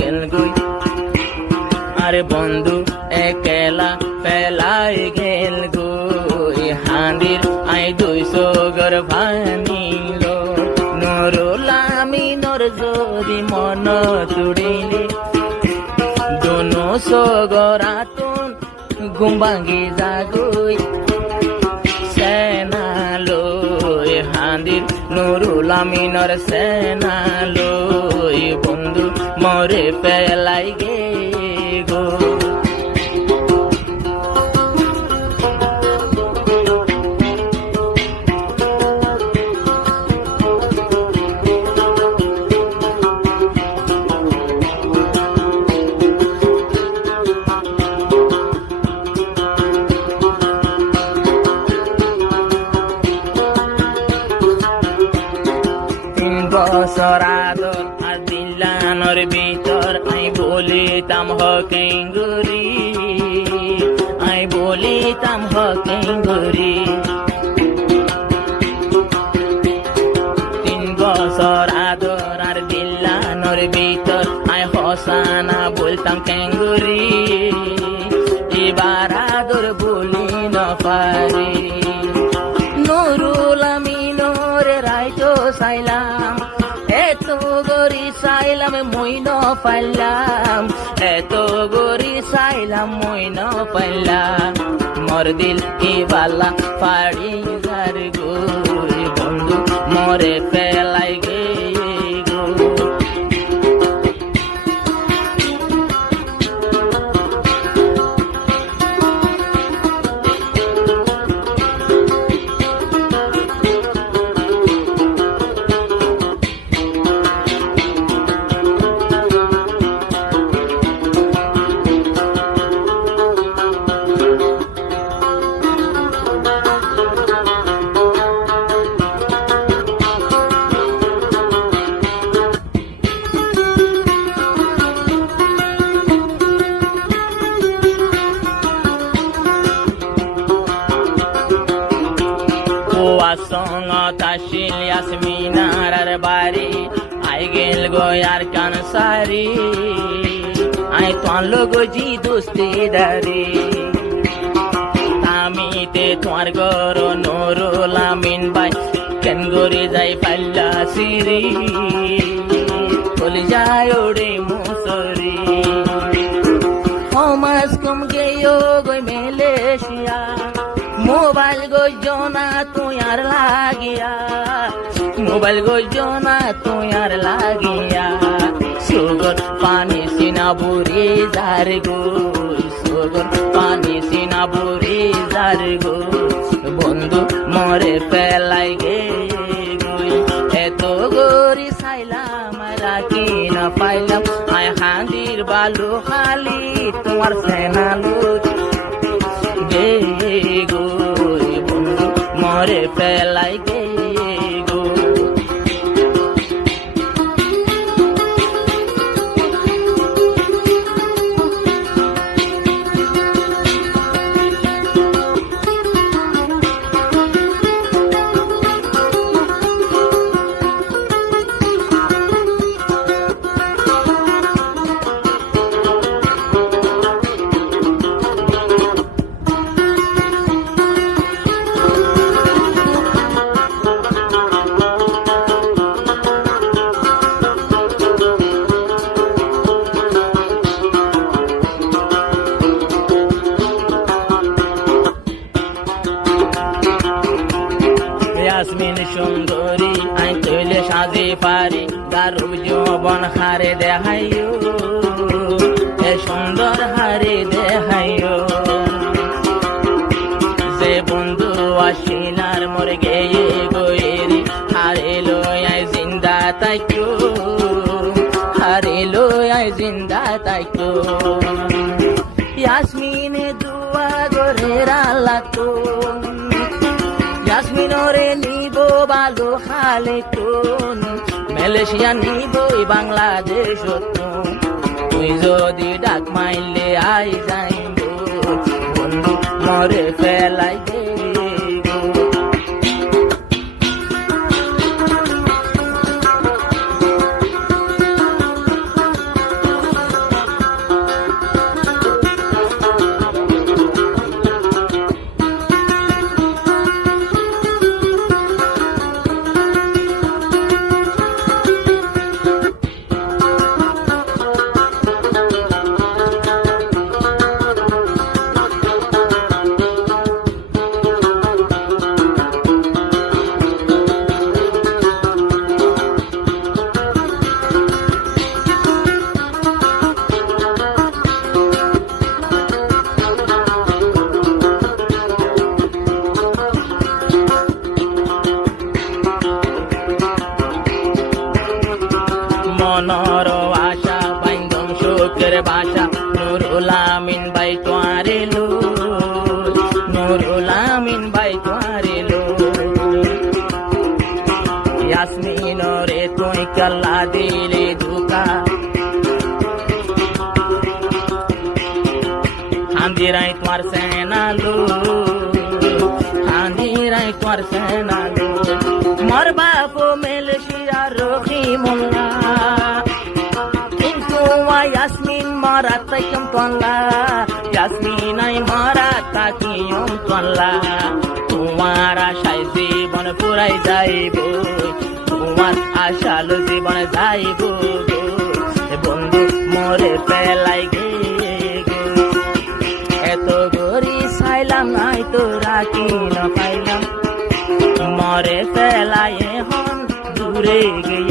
গেল গই আরে বন্ধু একলা পেলাই গেল গই হাঁদির আই 200 ঘর ভাঙিল নুরুল আমিনর যদি মন তুড়িলে দোনো সগরাতুন ঘুম ভাঙি যাগই সেনালই হাঁদির নুরুল আমিনর সেনালই বন্ধু মরে পেলাই গে গো বছর আদর আর দিল্লানোর ভিতর আই বলিতাম হকেঙ্গুরি আই বলিতাম হকেঙ্গুরি 3 বছর আদর আর দিল্লানোর ভিতর আই হসানা বলতাম কেঙ্গুরি এবার আদর বলি না পারি নুরুল আমিনর রাইতো সাইলাম এত গরি সাইলাম মই ন পাইলাম এত গরি সাইলাম মই ন পাইলাম মোর দিল কি বালা পাড়ি যার গো বন্ধু মরে পেলাই গে গো সঙ্গত আসিল ইয়াসমিনার বাড়ি আই গেল গোয়ার কান সারি আই তোর লোক জি দোস্তি দারি আমিতে তোমার গর নুরুল আমিন ভাই কেন গরে যাই পাল্লা সিরি চলে যায় ওরে মুসরি হোমাস কম গেও গই মালয়েশিয়া মোবাইল গজনা তুয়ার লাগিয়া মোবাইল গজনা তুয়ার লাগিয়া সুগর পানি সিনা বুড়ি যার গো সুগর পানি সিনা বুড়ি যার গো বন্ধু মরে পেলাই গে এত গরি সাইলাম রাখি না পাইলাম আয় হাঁদির বালু খালি তোমার সেনালু গে গো বন্ধু মরে পেলাই গে গো ইয়াসমিন সুন্দরী আই তৈলে সাজে পারি দারু যৌবন হারে দেখাইও এ সুন্দর হারে দেখাইও যে বন্ধু আসিলার মরে গেয়ে গয়েরি হারে লই আই জিন্দা তাইকো হারে লই আই জিন্দা তাইকো ইয়াসমিনে দুয়া গরে রালাতো ইয়াসমিনরে নিব ভালো খালে কোন মালয়েশিয়া নিব বাংলাদেশ তুই যদি ডাক মাইলে আই যাইব বন্ধু মরে ফেলাই দে বাসা নুরুল আমিন ভাই তোয়ারে লো, নুরুল আমিন ভাই তোয়ারে লো। ইয়াসমিন রে তুই কাল্লা দিলে ধোকা, হান্দিরাই তোমার সেনা লো, হান্দিরাই তোমার সেনা লো। মোর বাপ মেলশিয়া রহিমুল্লাহ, কিন্তু ইয়াসমিন মারা তাইম তোলা, ইয়াসমিন আই মারা তাকিম তোলা। তোমার আশায় জীবন পুরাই যাইব, তোমার আশালো জীবন যাইব বন্ধু মোরে পেলাই গে। এত গরি চাইলাম নাই তোরা কি না পাইলাম, মরে পেলাই এখন দূরে গিয়ে।